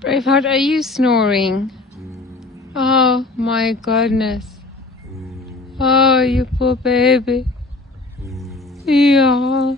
Braveheart, are you snoring? Oh my goodness. Oh, you poor baby. Yeah.